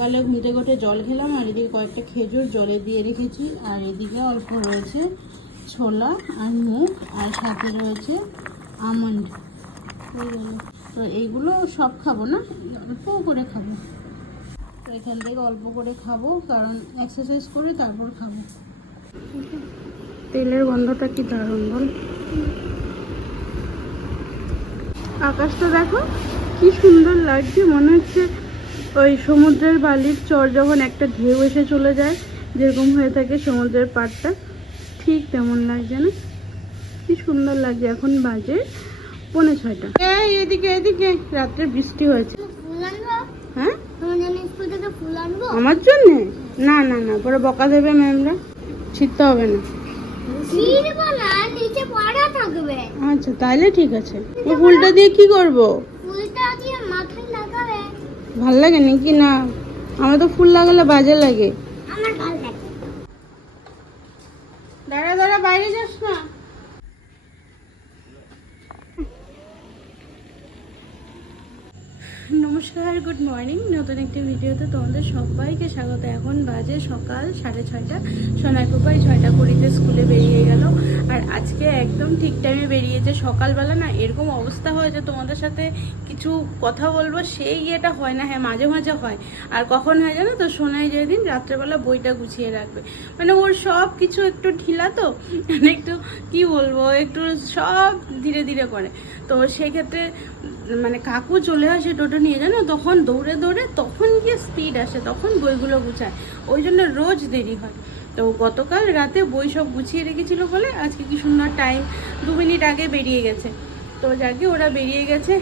সকালে ঘুম উঠে জল খেলাম, আর এদিকে কয়েকটা খেজুর জলে দিয়ে রেখেছি, আর এদিকে অল্প রয়েছে ছোলা আর মুগ, আর সাথে রয়েছে আমন্ড। তো এইগুলো সব খাব না? অল্প করে খাব। তো এখান থেকে অল্প করে খাব, কারণ এক্সারসাইজ করে তারপর খাব। তেলের গন্ধটা কি দারুণ বল। আকাশটা দেখো, কি সুন্দর লাগছে, মনে হচ্ছে ওই সমুদ্রের বালির চর যখন একটা ঢেউ এসে চলে যায় যেরকম হয়ে থাকে সমুদ্রের পাড়টা ঠিক তেমন লাগছে না। কি সুন্দর লাগছে এখন বাজে পৌনে ছয়টা। এই এদিকে এদিকে রাত্রে বৃষ্টি হয়েছে। হ্যাঁ? আমার জন্যে? না না না পরে বকা দেবে ম্যামরা। ছিটতে হবে না। আচ্ছা তাহলে ঠিক আছে। ফুলটা দিয়ে কি করব? ফুলটা দিয়ে ভালো লাগে নাকি? না। আমার তো ফুল লাগালে বাজে লাগে আমার ভালো লাগে দাঁড়া দাঁড়া বাইরে যাস না গুড মর্নিং। নতুন একটি ভিডিওতে তোমাদের সবাইকে স্বাগত। এখন বাজে সকাল সাড়ে ছয়টা। সোনার কুপাই ছয়টা কুড়িতে স্কুলে বেরিয়ে গেল। আর আজকে একদম ঠিক টাইমে বেরিয়েছে সকালবেলা না এরকম অবস্থা হয় যে তোমাদের সাথে কিছু কথা বলব, সেই ইয়েটা হয় না। হ্যাঁ মাঝে মাঝে হয়। আর কখন হয় জানো তো? সোনাই যেদিন রাত্রেবেলা বইটা গুছিয়ে রাখবে। মানে ওর সব কিছু একটু ঢিলা তো মানে একটু কি বলব? একটু সব ধীরে ধীরে করে। তো সেক্ষেত্রে মানে কাকু চলে আসে টোটো নিয়ে, জানো? তখন দৌড়ে দৌড়ে তখন গিয়ে স্পিড আসে, তখন বইগুলো গুছায়। ওই জন্য রোজ দেরি হয়। তো গতকাল রাতে বই সব গুছিয়ে রেখেছিল বলে আজকে কি সুন্দর টাইম দু মিনিট আগে বেরিয়ে গেছে। তো যাকে ওরা বেরিয়ে গেছে।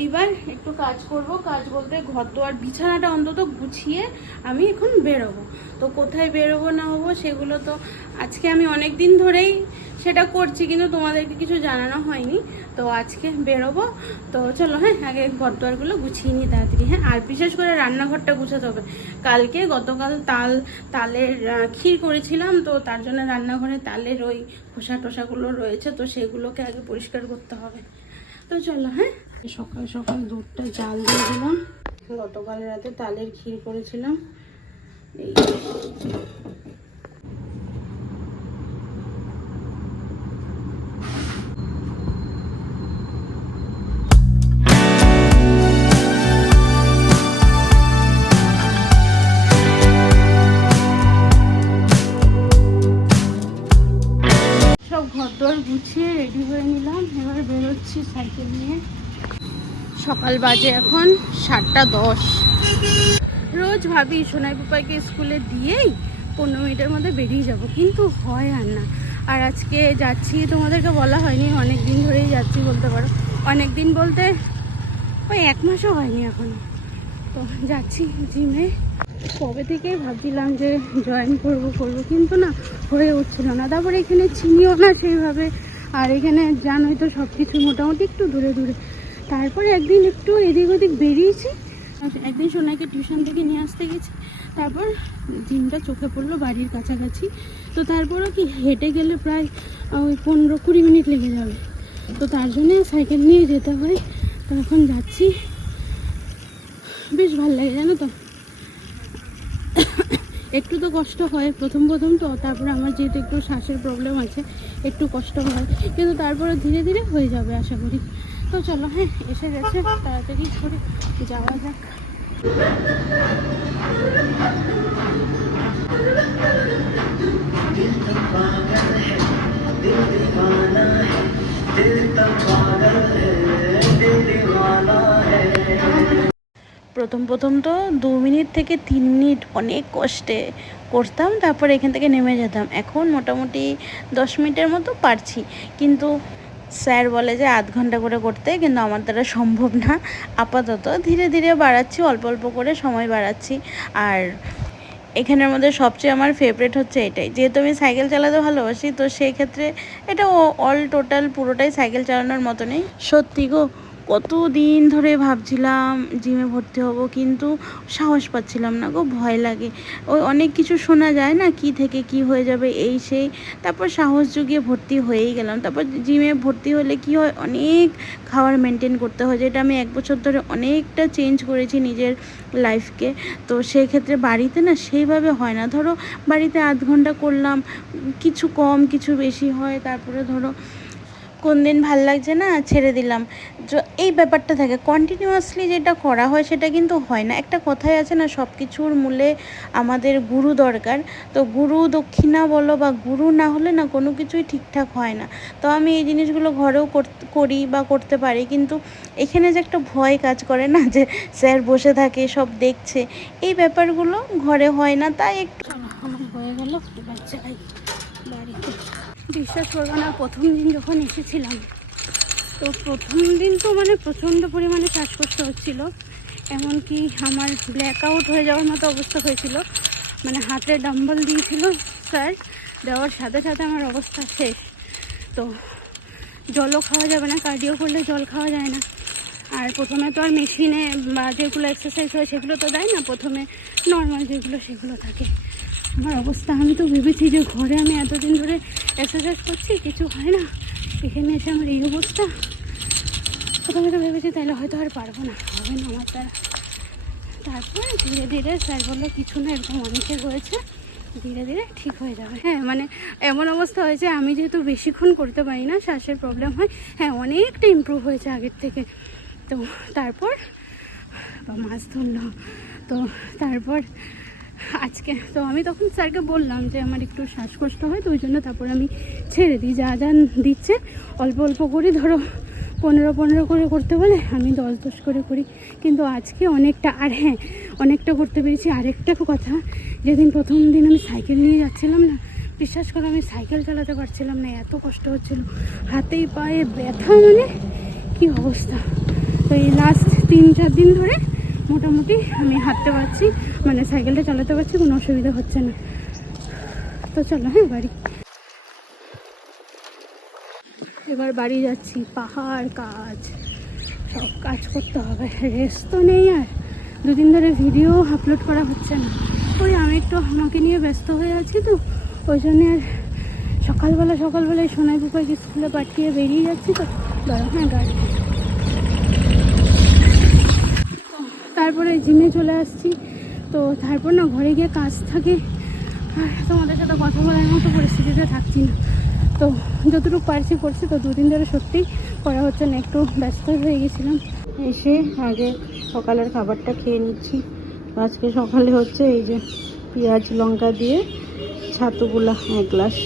এইবার একটু কাজ করব। কাজ বলতে ঘর দোয়ার বিছানাটা অন্তত গুছিয়ে আমি এখন বেরোবো। তো কোথায় বেরোবো না হব সেগুলো তো আজকে আমি অনেক দিন ধরেই সেটা করছি, কিন্তু তোমাদেরকে কিছু জানানো হয়নি। তো আজকে বেরোবো। তো চলো হ্যাঁ আগে ঘর দোয়ারগুলো গুছিয়ে নিই তাড়াতাড়ি হ্যাঁ আর বিশেষ করে রান্নাঘরটা গুছাতে হবে। কালকে গতকাল তাল, তালের ক্ষীর করেছিলাম, তো তার জন্য রান্নাঘরে তালের ওই খোসা টোসাগুলো রয়েছে, তো সেগুলোকে আগে পরিষ্কার করতে হবে। তো চলো হ্যাঁ সকাল সকাল দুধটা জাল দিয়ে দিলাম। গতকাল রাতে তালের ক্ষীর করেছিলাম। এই গুছিয়ে রেডি হয়ে নিলাম। এবার বেরোচ্ছি সাইকেল নিয়ে। সকাল বাজে এখন, সাতটা দশ। রোজ ভাবি সোনাই পাপাইকে স্কুলে দিয়েই পনেরো মিনিটের মধ্যে বেরিয়ে যাব, কিন্তু হয় আর না। আর আজকে যাচ্ছি, তোমাদেরকে বলা হয়নি অনেক দিন ধরেই যাচ্ছি বলতে পারো। অনেক দিন বলতে ওই এক মাসও হয়নি এখনও। তো যাচ্ছি জিমে কবে থেকে ভাবছিলাম যে জয়েন করব করব, কিন্তু না, হয়ে উঠছিল না। তারপরে এখানে চিনিও না সেইভাবে। আর এখানে জানোই তো সব কিছু মোটামুটি একটু দূরে দূরে। তারপরে একদিন একটু এদিক ওদিক বেরিয়েছি। একদিন সোনাকে টিউশন থেকে নিয়ে আসতে গেছি। তারপর জিমটা চোখে পড়ল বাড়ির কাছাকাছি। তো তারপরও কি হেঁটে গেলে প্রায় ওই পনেরো কুড়ি মিনিট লেগে যাবে। তো তার জন্যে সাইকেল নিয়ে যেতে হয়। তো এখন যাচ্ছি। বেশ ভালো লাগে জানো তো। একটু তো কষ্ট হয়, প্রথম প্রথম তো, তারপরে আমার যেহেতু একটু শ্বাসের প্রবলেম আছে, একটু কষ্ট হয়, কিন্তু তারপরে ধীরে ধীরে হয়ে যাবে আশা করি। তো চলো হ্যাঁ এসে গেছে, তাড়াতাড়ি করে যাওয়া যাক। প্রথম প্রথম তো দু মিনিট থেকে তিন মিনিট অনেক কষ্টে করতাম, তারপর এখান থেকে নেমে যেতাম। এখন মোটামুটি দশ মিনিটের মতো পারছি। কিন্তু স্যার বলে যে আধ ঘণ্টা করে করতে, কিন্তু আমার দ্বারা সম্ভব না। আপাতত ধীরে ধীরে বাড়াচ্ছি, অল্প অল্প করে সময় বাড়াচ্ছি। আর এখানের মধ্যে সবচেয়ে আমার ফেভারেট হচ্ছে এটাই। যেহেতু আমি সাইকেল চালাতে ভালোবাসি, তো সেই ক্ষেত্রে এটা অল টোটাল পুরোটাই সাইকেল চালানোর মতনই। সত্যি গো কত দিন ধরে ভাবছিলাম জিমে ভর্তি হব, কিন্তু সাহস পাচ্ছিলাম না গো, ভয় লাগে। ওই অনেক কিছু শোনা যায় না, কি থেকে কি হয়ে যাবে, এই সেই। তারপর সাহস জুগিয়ে ভর্তি হয়েই গেলাম। তারপর জিমে ভর্তি হলে কি হয়, অনেক খাবার মেনটেন করতে হয়, যেটা আমি এক বছর ধরে অনেকটা চেঞ্জ করেছি নিজের লাইফকে তো সেই ক্ষেত্রে বাড়িতে না সেইভাবে হয় না। ধরো বাড়িতে আধ ঘণ্টা করলাম, কিছু কম, কিছু বেশি হয়, তারপরে ধরো কোন দিন ভালো লাগছে না, ছেড়ে দিলাম। এই ব্যাপারটা থাকে কন্টিনিউয়াসলি যেটা করা হয় সেটা কিন্তু হয় না। একটা কথাই আছে না সব কিছুর মূলে আমাদের গুরু দরকার। তো গুরু দক্ষিণা বলো বা গুরু না হলে না কোনো কিছুই ঠিকঠাক হয় না। তো আমি এই জিনিসগুলো ঘরেও করি বা করতে পারি, কিন্তু এখানে যে একটা ভয় কাজ করে না, যে স্যার বসে থাকে, সব দেখছে, এই ব্যাপারগুলো ঘরে হয় না। তাই একটু হয়ে গেল। বাড়িতে। বিশ্বাস করব না, প্রথম দিন যখন এসেছিলাম, তো প্রথম দিন তো মানে প্রচণ্ড পরিমাণে শ্বাসকষ্ট হচ্ছিল, এমনকি আমার ব্ল্যাক আউট হয়ে যাওয়ার মতো অবস্থা হয়েছিল। মানে হাতে ডাম্বল দিয়েছিল স্যার, দেওয়ার সাথে সাথে আমার অবস্থা শেষ। তো জলও খাওয়া যাবে না কার্ডিও করলে জল খাওয়া যায় না। আর প্রথমে তো আর মেশিনে বা যেগুলো এক্সারসাইজ হয় সেগুলো তো দেয় না, প্রথমে নর্মাল যেগুলো সেগুলো থাকে। আমার অবস্থা, আমি তো ভেবেছি যে ঘরে আমি এতদিন ধরে এক্সারসাইজ করছি, কিছু হয় না। এখানে এসে আমার এই অবস্থা। প্রথমে তো ভেবেছি তাহলে হয়তো আর পারব না, হবে না আমার দ্বারা। তারপরে ধীরে ধীরে স্যার বলল, কিছু না, এরকম অনেকের হয়েছে, ধীরে ধীরে ঠিক হয়ে যাবে। হ্যাঁ মানে এমন অবস্থা হয়েছে, আমি যেহেতু বেশিক্ষণ করতে পারি না, শ্বাসের প্রবলেম হয় হ্যাঁ অনেকটা ইমপ্রুভ হয়েছে আগের থেকে। তো তারপর মাছ ধরলো। তো তারপর আজকে। তো আমি তখন স্যারকে বললাম যে আমার একটু শ্বাসকষ্ট হয়, তো ওই জন্য তারপর আমি ছেড়ে দিই। যা যা দিচ্ছে, অল্প অল্প করে, ধরো পনেরো পনেরো করে করতে বলে আমি দশ দশ করে করি। কিন্তু আজকে অনেকটা, আর হ্যাঁ অনেকটা করতে পেরেছি। আরেকটা কথা, যেদিন প্রথম দিন আমি সাইকেল নিয়ে যাচ্ছিলাম না, বিশ্বাস করো আমি সাইকেল চালাতে পারছিলাম না, এত কষ্ট হচ্ছিল। হাতেই পায়ে ব্যথা মানে কি অবস্থা। তো এই লাস্ট তিন চার দিন ধরে মোটামুটি আমি হাঁটতে পারছি। মানে সাইকেলটা চালাতে পারছি, কোনো অসুবিধা হচ্ছে না। তো চলো হ্যাঁ বাড়ি। এবার বাড়ি যাচ্ছি, পাহাড় কাজ সব কাজ করতে হবে। রেস্ট তো নেই আর, দুদিন ধরে ভিডিও আপলোড করা হচ্ছে না। ওই আমি একটু আমাকে নিয়ে ব্যস্ত হয়ে আছি তো, ওই জন্য আর সকালবেলা সকালবেলায় সোনাই বুপাইকে স্কুলে পাঠিয়ে বেরিয়ে যাচ্ছি তো। দাঁড়া হ্যাঁ গাড়ি তারপরে জিমে চলে আসছি। তো তারপর না ঘরে গিয়ে কাজ থাকে। আর তোমাদের সাথে কথা বলার মতো পরিস্থিতিতে থাকছি না। তো যতটুকু পারছি করছি, তো দুদিন ধরে সত্যি করা হচ্ছে না, একটু ব্যস্ত হয়ে গেছিলাম। এসে আগে সকালের খাবারটা খেয়ে নিচ্ছি। আজকে সকালে হচ্ছে এই যে পেঁয়াজ লঙ্কা দিয়ে ছাতুগুলা এক গ্লাস।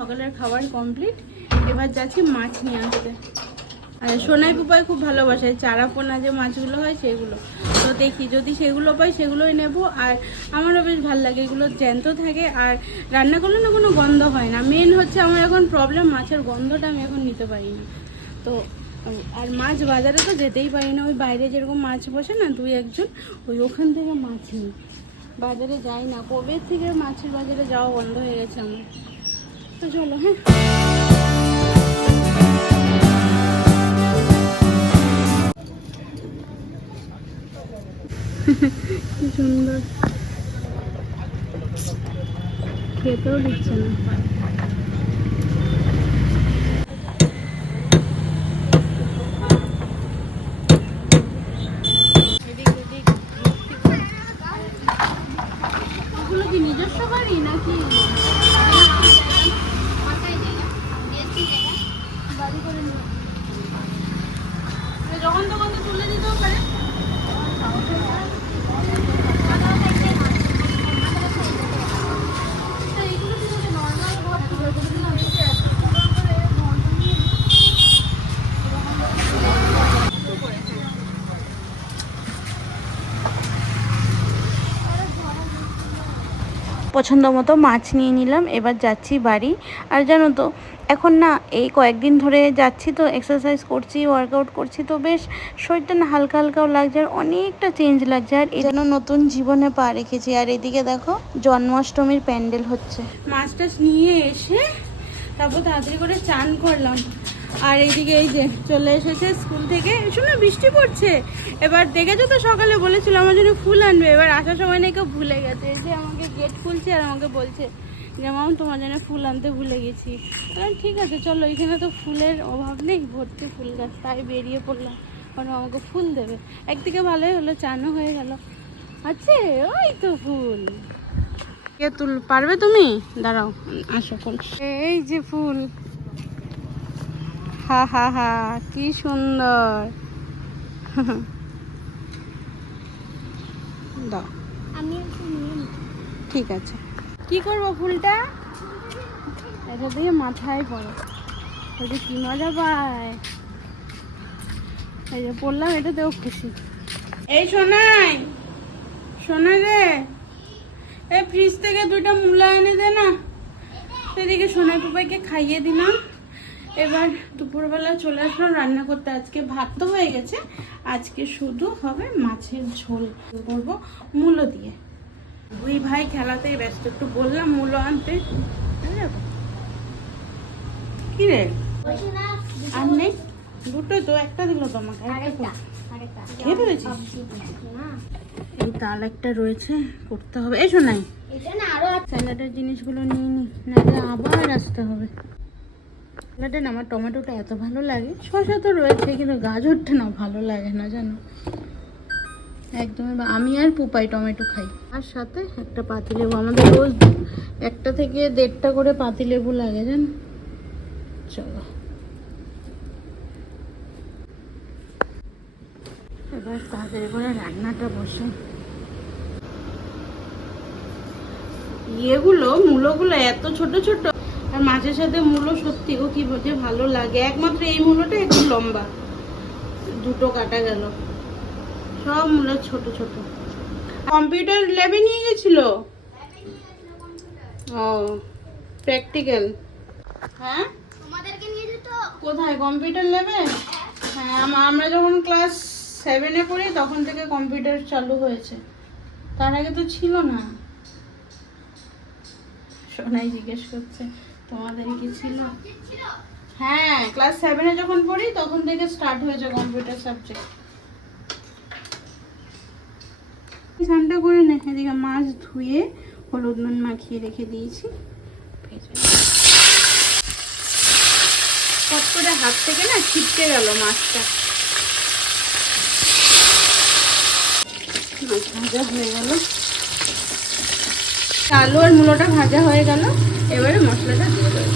সকালের খাবার কমপ্লিট। এবার যাচ্ছি মাছ নিয়ে আসতে। আর সোনাই পুপাই খুব ভালোবাসে চারা পোনা যে মাছগুলো হয় সেগুলো। তো দেখি, যদি সেগুলো পাই সেগুলোই নেব। আর আমারও বেশ ভালো লাগে, এগুলো জ্যান্ত থাকে আর রান্না করলে না কোনো গন্ধ হয় না। মেন হচ্ছে আমার এখন প্রবলেম মাছের গন্ধটা আমি এখন নিতে পারি না। তো, আর মাছ বাজারে তো যেতেই পারি না। ওই বাইরে যেরকম মাছ বসে না, দুই একজন, ওই ওখান থেকে মাছ নিই। বাজারে যাই না। কবে থেকে মাছের বাজারে যাওয়া বন্ধ হয়ে গেছে আমার? তো চলো হ্যাঁ। কি সুন্দর। খেতেও দিচ্ছে না ওগুলো কি নিজস্ব বাড়ি নাকি বাড়ি করে নিয়ে যখন তখন তো তুলে দিতেও পারে পছন্দ মতো মাছ নিয়ে নিলাম, এবার যাচ্ছি বাড়ি। আর জানো তো, এখন না এই কয়েকদিন ধরে যাচ্ছি তো এক্সারসাইজ করছি ওয়ার্কআউট করছি তো বেশ, শরীরটা না হালকা হালকাও লাগছে আর অনেকটা চেঞ্জ লাগছে। আর এই যেন নতুন জীবনে পা রেখেছি। আর এদিকে দেখো, জন্মাষ্টমীর প্যান্ডেল হচ্ছে। মাছ টাছ নিয়ে এসে তারপর তাড়াতাড়ি করে চান করলাম। আর এইদিকে এই যে চলে এসেছে স্কুল থেকে। শোনো বৃষ্টি পড়ছে। এবার দেখেছ তো সকালে বলেছিল আমার জন্য ফুল আনবে। এবার আসার সময় নাকি ভুলে গেছে। এই যে আমাকে গেট খুলছে আর আমাকে বলছে যে, মাম, তোমার জন্য ফুল আনতে ভুলে গেছি। ঠিক আছে, চলো, এখানে তো ফুলের অভাব নেই, ভর্তি ফুল গাছ, তাই বেরিয়ে পড়লাম। কারণ আমাকে ফুল দেবে। একদিকে ভালোই হলো, চানও হয়ে গেল। আছে, ওই তো ফুল। কে তুল, পারবে তুমি? দাঁড়াও, আসো ফুল এই যে ফুল। হা হা হা কি সুন্দর। দাও। ঠিক আছে। কি করব ফুলটা? এটা দিয়ে মাথায় পড়ে ওটা কি মজা পায়। এই যে পড়লাম এটা এটাতেও খুশি। এই শোনাই শোনা রে। এই ফ্রিজ থেকে দুইটা মূলা এনে দে না। সেদিকে সোনাই পাপাইকে খাইয়ে দিলাম। এবার দুপুরবেলা চলে আসলাম রান্না করতে। আজকে ভাত তো হয়ে গেছে। আজকে শুধু হবে মাছের ঝোল করব মূলো দিয়ে। দুই ভাই খেলাতেই ব্যস্ত একটু বললাম মূলো আনতে। কি রে? আর নেই? দুটো তো একটা দিল তোমাকে। খেয়ে ফেলেছিস? এই তাল একটা রয়েছে করতে হবে। এসো নাই। স্যালাডের জিনিসগুলো নিয়ে নি নাহলে আবার আসতে হবে। স্যালাডে না আমার টমেটোটা এত ভালো লাগে। শসা তো রয়েছে, কিন্তু গাজরটা না ভালো লাগে না, জানো? একদমই আমি আর পুপাই টমেটো খাই। আর সাথে একটা পাতিলেবু, আমাদের রোজ একটা থেকে দেড়টা করে পাতিলেবু লাগে, জানো? চলো। এবার তাড়াতাড়ি করে রান্নাটা বসে ইয়েগুলো, মূলোগুলো এত ছোট ছোট। আর মাছের সাথে মূলো সত্যি ও কি বোঝে ভালো লাগে। একমাত্র এই মূলোটা একটু লম্বা। দুটো কাটা গেল। সব মূলো ছোট ছোট। কম্পিউটার ল্যাবে নিয়ে গেছিল? ও প্র্যাকটিক্যাল। হ্যাঁ? কোথায়? কম্পিউটার ল্যাবে? হ্যাঁ। আমরা যখন ক্লাস সেভেনে পড়ি তখন থেকে কম্পিউটার চালু হয়েছে। তার আগে তো ছিল না। সোনাই জিজ্ঞেস করছে। তোমাদের কি ছিল? হ্যাঁ ক্লাস সেভেনে যখন পড়ি, তখন থেকে স্টার্ট হয়েছে কম্পিউটার সাবজেক্ট স্নানটা করে নে, এদিকে মাছ ধুয়ে হলুদ নুন মাখিয়ে রেখে দিয়েছি। ভেজে করে হাত থেকে না ছিটকে গেল মাছটা। মাছ ভাজা হয়ে গেল। আলু আর মূলোটা ভাজা হয়ে গেল। এবারে মশলাটা দিয়ে দেবো।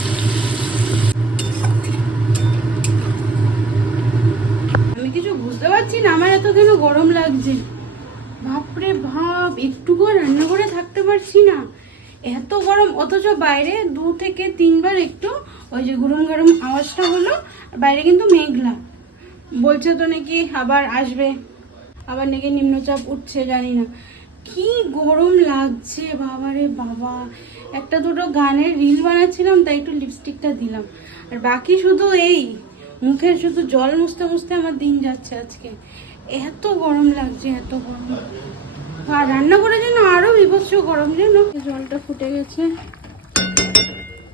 আমি কিছু বুঝতে পারছি না, আমার এত গরম লাগছে? রান্না করে থাকতে পারছি না। এত গরম, অথচ বাইরে দু থেকে তিনবার একটু ওই যে গরম গরম আওয়াজটা হলো বাইরে কিন্তু মেঘলা। বলছে তো নাকি আবার আসবে, আবার নাকি নিম্নচাপ উঠছে, জানি না। কি গরম লাগছে, বাবারে বাবা। একটা দুটো গানের রিল বানাচ্ছিলাম, তাই একটু লিপস্টিকটা দিলাম। আর বাকি শুধু এই মুখের শুধু জল মুছতে মুছতে আমার দিন যাচ্ছে আজকে। এত গরম লাগছে, এত গরম। আর রান্না করে যেন আরও বিভৎস গরম যেন জলটা ফুটে গেছে।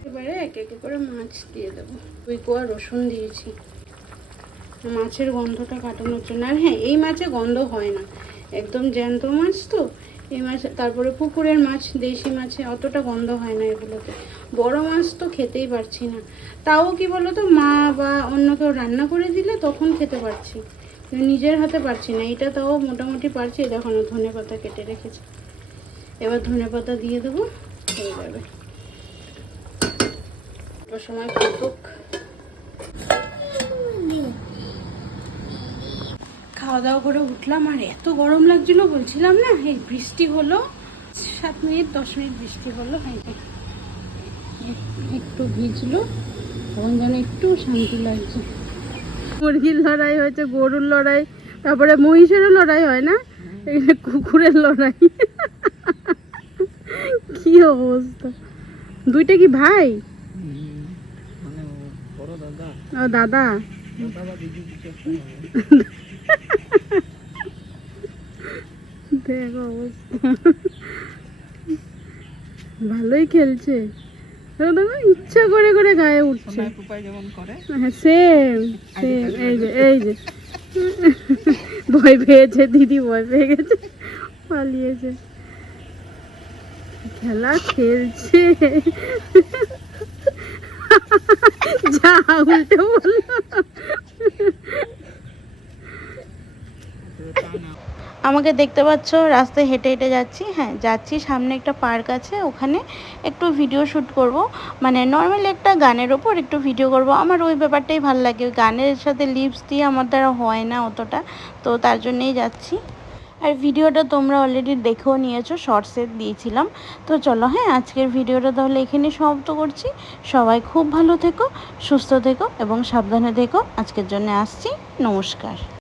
এবারে এক এক করে মাছ দিয়ে দেবো। ওই কোয়া, রসুন দিয়েছি। মাছের গন্ধটা কাটানোর জন্য। আর হ্যাঁ এই মাছে গন্ধ হয় না। একদম জ্যান্ত মাছ তো। এই মাছ, তারপরে পুকুরের মাছ, দেশি মাছে, অতটা গন্ধ হয় না এগুলোতে। বড় মাছ তো খেতেই পারছি না। তাও কি বলতো, মা বা অন্য কেউ রান্না করে দিলে তখন খেতে পারছি। নিজের হাতে পারছি না। এটা তাও মোটামুটি পারছি। দেখো না, ধনে পাতা কেটে রেখেছি। এবার ধনে পাতা দিয়ে দেবো। হয়ে যাবে। সময় ফুটুক খাওয়া দাওয়া করে উঠলাম আর এত গরম লাগছিল বলছিলাম না এই বৃষ্টি হলো সাত মিনিট দশ মিনিট বৃষ্টি হলো একটু ভিজলো তখন যেন একটু শান্তি লাগছে। মুরগির লড়াই হয়েছে গরুর লড়াই তারপরে মহিষেরও লড়াই হয় না? এখানে কুকুরের লড়াই। কি অবস্থা? দুইটা কি ভাই? ও দাদা। দেখো অবস্থা। ভালোই খেলছে। দেখো ইচ্ছা করে করে গায়ে উঠছে। হ্যাঁ সেম সেম এই যে এই যে। ভয় পেয়েছে দিদি ভয় পেয়ে গেছে পালিয়েছে। খেলা খেলছে। যা উল্টে বলল। আমাকে দেখতে পাচ্ছ, রাস্তায় হেঁটে হেঁটে যাচ্ছি। হ্যাঁ যাচ্ছি, সামনে একটা পার্ক আছে, ওখানে একটু ভিডিও শ্যুট করব। মানে নর্মালি একটা গানের ওপর একটু ভিডিও করব। আমার ওই ব্যাপারটাই ভালো লাগে গানের সাথে লিপস দিয়ে আমার দ্বারা হয় না অতটা, তো তার জন্যেই যাচ্ছি। আর ভিডিওটা তোমরা অলরেডি দেখেও নিয়েছো শর্টসে দিয়েছিলাম। তো চলো হ্যাঁ আজকের ভিডিওটা তাহলে এখানে সমাপ্ত করছি। সবাই খুব ভালো থেকো, সুস্থ থেকো এবং সাবধানে থেকো। আজকের জন্য আসছি, নমস্কার।